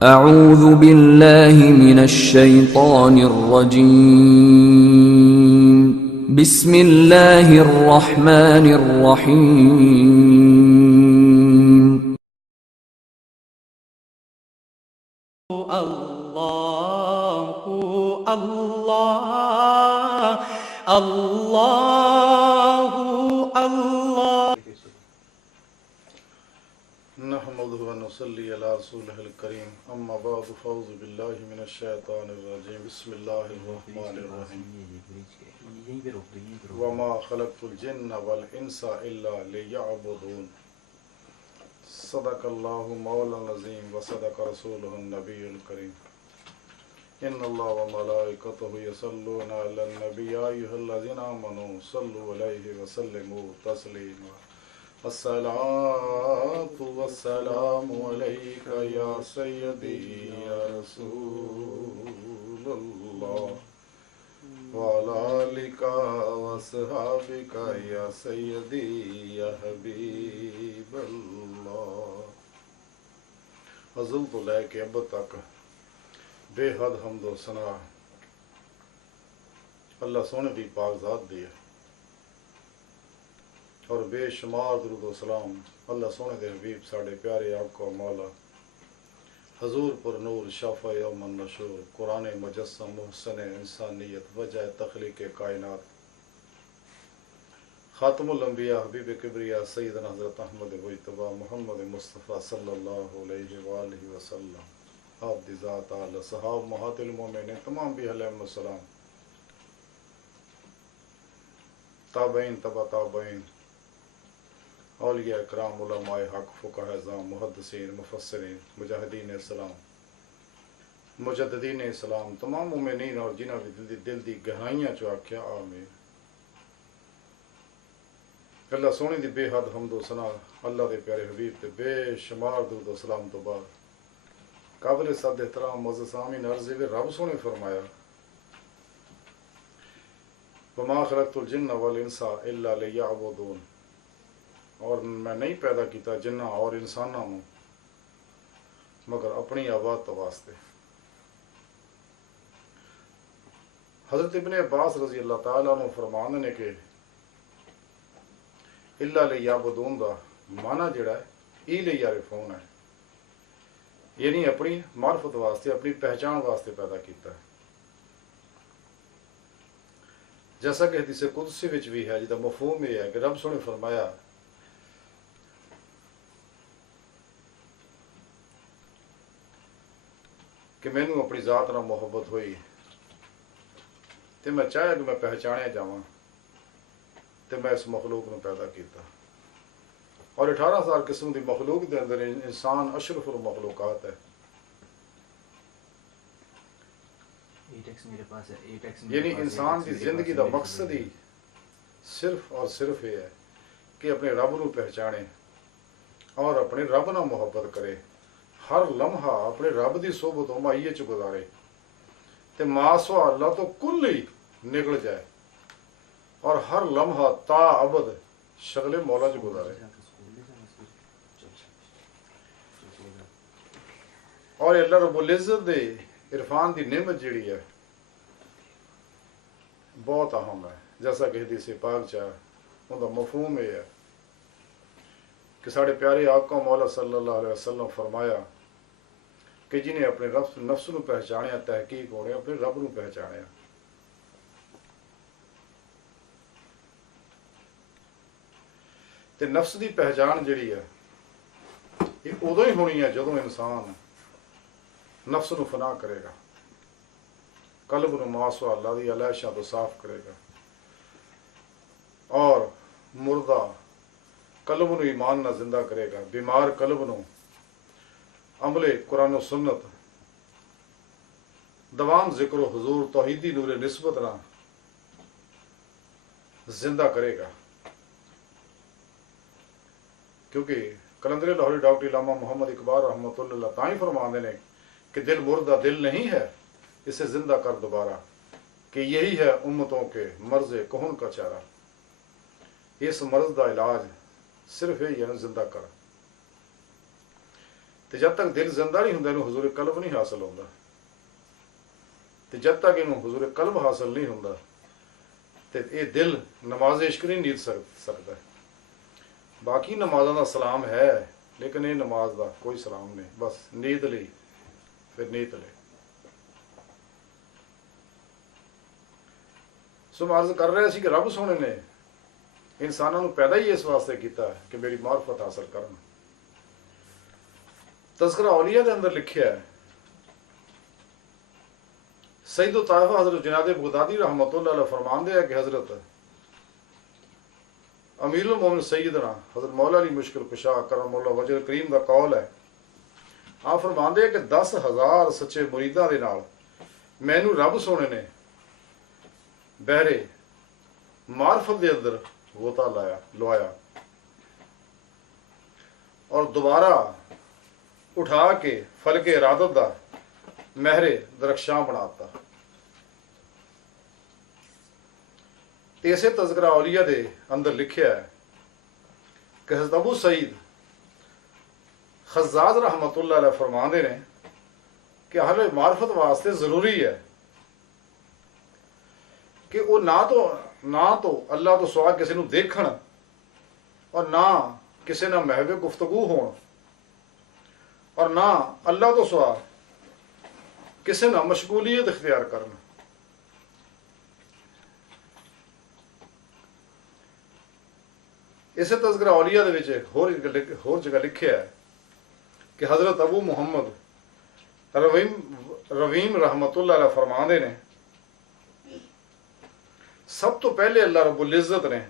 أعوذ बिल्लाहि मिनश्शैतानिर्रजीम बिस्मिल्लाहिर्रहमानिर्रहीम। अल्लाहु अल्लाह अल्लाहु अल्लाह। नहमदुहु व नुसल्ली अला रसूलिहिल करीम अम्मा बअद फ़अऊज़ु बिल्लाहि मिनश शैतानिर रजीम बिस्मिल्लाहिर रहमानिर रहीम व मा खलक़तुल जिन्न वल इंसा इल्ला लियअबुदून सदक़ल्लाहु मौलाना अज़ीम व सदक़ रसूलुहुन नबियुल करीम इन्नल्लाह व मलाइकतहु यसल्लूना अलन नबी या अय्युहल्लज़ीना आमनू सल्लु अलैहि व सल्लिमू तस्लीमा। अस्सलातु वस्सलामु अलैका या सय्यदी या रसूलल्लाह व अला आलिका व अस्हाबिका या सय्यदी या हबीबल्लाह। अज़ल तो लेके अब तक बेहद हम्दो सना अल्लाह सोने दी पाक ज़ात दी है और बेशुमार दुरूद व सलाम अल्लाह सोने दे हबीब साढ़े प्यारे आका मौला हजूर पर नूर शाफ़ा यौमन नशूर कुरान मुजस्सम मुहसन इंसानियत वजह तख्लीक कायनात खातमुल अंबिया हबीब किबरिया सैयदना हज़रत अहमद मुज्तबा मोहम्मद मुस्तफ़ा सल्लल्लाहु अलैहि वसल्लम आप दी ज़ात आला सहाब महातिल मोमिनीन तमाम भी अलैहिस्सलाम ताबईन तबा ताबईन औलिया इकराम उलमाए हक फ़ुक़हा ज़ाम मुहद्दिसीन मुफस्सिरीन मुजाहिदीन इस्लाम मुजद्दिदीन इस्लाम तमाम मोमिनीन और जिन्हां भी दिल दी गहराइयां चो आख्या आमीन। अल्लाह सोने दी बेहद हम्दो सना अल्लाह दे प्यारे हबीब ते बेशुमार दुरूद व सलाम तो बाद काबिल सद एहतराम मुअज़्ज़ज़ आमीन अर्ज़ है रब सोने फरमाया वमा खलक़तुल जिन्न वल इंसा इल्ला लियअबुदून और मैं नहीं पैदा किया जिन्ना और इंसाना मगर अपनी आबाद तो वास्ते। हज़रत इब्ने अब्बास रज़ी अल्लाह ताला अन्हु फरमाते ने कि इल्ला लियअबुदून दा माना जिहड़ा है ई लियअरिफून है, यानी अपनी मार्फत वास्ते अपनी पहचान वास्ते पैदा किया है। जैसा कि हदीस कुदसी विच भी है जिहदा मफहूम यह है कि रब सोने फरमाया कि मैनू अपनी ज़ात नाल मुहब्बत हुई तो मैं चाहया कि मैं पहचानिया जावां तो मैं इस मखलूक नूं पैदा किया और 18,000 किस्म की मखलूक के अंदर इंसान अशरफुल मखलूकात है। यानी इंसान की जिंदगी का मकसद ही सिर्फ और सिर्फ ये है कि अपने रब नूं पहचाने और अपने रब नाल मुहब्बत करे, हर लम्हा अपने रब की सोबत माइये च गुजारे तो मासवा अल्लाह तो कुल ही निकल जाए और हर लम्हा ता अबद शगले मौला च गुजारे। और अल्लाह रब्बुल इज़्ज़त दे इरफान की नेमत जिहड़ी है बहुत अहम है। जैसा कि हदीस पाक च उनका मफहूम यह है कि साढ़े प्यारे आका मौला सल्लल्लाहु अलैहि वसल्लम फरमाया कि जिन्हें अपने नफ्स नूं पहचानिया तहकीक होने अपने रब नूं पहचानिया। ते नफ्स की पहचान जिहड़ी है ये उदों ही होनी है जदों इंसान नफ्स नूं फना करेगा, कल्ब नूं मासवा अल्लाह दी अलैशा तो साफ करेगा और मुर्दा कल्ब नूं ईमान ना जिंदा करेगा, बीमार कल्ब नूं अमले कुरान व सुन्नत दवाम जिक्र हुजूर तौहीदी नूरे निस्बत ना जिंदा करेगा। क्योंकि कलंदर लाहौरी डॉक्टर इलामा मोहम्मद इकबाल रहमतुल्लाह ताई फरमाते हैं कि दिल मुर्दा दिल नहीं है इसे जिंदा कर दोबारा कि यही है उम्मतों के मर्ज कहन का चारा। इस मर्ज का इलाज सिर्फ यही है जिंदा कर। ਤੇ ਜਦ ਤੱਕ ਦਿਲ ਜ਼ਿੰਦਾ ਨਹੀਂ ਹੁੰਦਾ ਇਹਨੂੰ ਹੁਜ਼ੂਰ ਕਲਬ ਨਹੀਂ ਹਾਸਲ ਹੁੰਦਾ। ਤੇ ਜਦ ਤੱਕ ਇਹਨੂੰ ਹੁਜ਼ੂਰ ਕਲਬ ਹਾਸਲ ਨਹੀਂ ਹੁੰਦਾ ਤੇ ਇਹ ਦਿਲ ਨਮਾਜ਼ ਇਸ਼ਕ ਨਹੀਂ ਨੀਤ ਸਕਦਾ। ਬਾਕੀ ਨਮਾਜ਼ਾਂ ਦਾ ਸਲਾਮ ਹੈ ਲੇਕਿਨ ਇਹ ਨਮਾਜ਼ ਦਾ ਕੋਈ ਸਲਾਮ ਨਹੀਂ, ਬਸ ਨੀਤ ਲਈ ਫਿਰ ਨੀਤ ਲਈ। ਸੋ ਮੈਂ ਅਰਜ਼ ਕਰ ਰਿਹਾ ਸੀ ਕਿ ਰੱਬ ਸੋਹਣੇ ਨੇ ਇਨਸਾਨਾਂ ਨੂੰ ਪੈਦਾ ਹੀ ਇਸ ਵਾਸਤੇ ਕੀਤਾ ਕਿ ਮੇਰੀ ਮਾਰਫਤ ਹਾਸਲ ਕਰਨ। ਤਜ਼ਕਰਾ ਔਲੀਆ ਦੇ ਅੰਦਰ ਲਿਖਿਆ ਹੈ, सईद ताइफा हजरत जनाब बगदादी रहमतुल्लाह अलैह फरमाते हैं कि हजरत अमीरुल मोमिन सैयदना हजरत मौला अली मुश्किल कुशा करमुल्लाह वजह करीम का कौल है। आप फरमाते हैं कि 10,000 सच्चे मुरीदां दे नाल मैनू रब सोने ने बहरे मार्फत के अंदर गोता लवाया और दोबारा उठा के फलके इरादत का महरे दरख्शां बनाता। इसे तज़किरा औलिया दे अंदर लिखिया है कि हज़रत अबू सईद खज़्ज़ाज़ रहमतुल्लाह अलैह फरमाते ने कि अहले मार्फत वास्ते ज़रूरी है कि वो ना तो अल्लाह तो सिवा किसी नूं देखण और ना किसी नाल महवे गुफ्तगू होण और ना अल्लाह तो सिवा किसी ना मशगूलीयत इख्तियार करना। इसे तज़किरा औलिया दे विच होर जगह लिखिया है कि हज़रत अबू मुहम्मद रवीम रहमतुल्लाह अलैह फरमाते ने सब तो पहले अल्लाह रब्बुल इज़्ज़त ने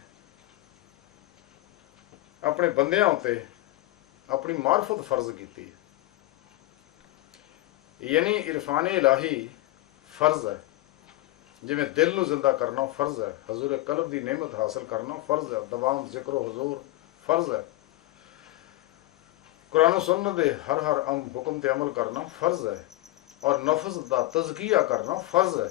अपने बंदियां उत्ते अपनी मार्फत फर्ज की, यानी इरफान इलाही फर्ज है। जिमें दिल नूं जिंदा करना फर्ज है, हजूर कल्ब की नेमत हासिल करना फर्ज है, दवाम जिक्र हजूर फर्ज है, कुरान सुन्नत दे हर हुक्म ते अमल करना फर्ज है और नफ्स दा तज़किया करना फर्ज है।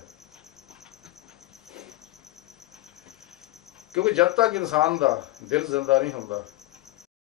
क्योंकि जब तक इंसान दा दिल जिंदा नहीं होंदा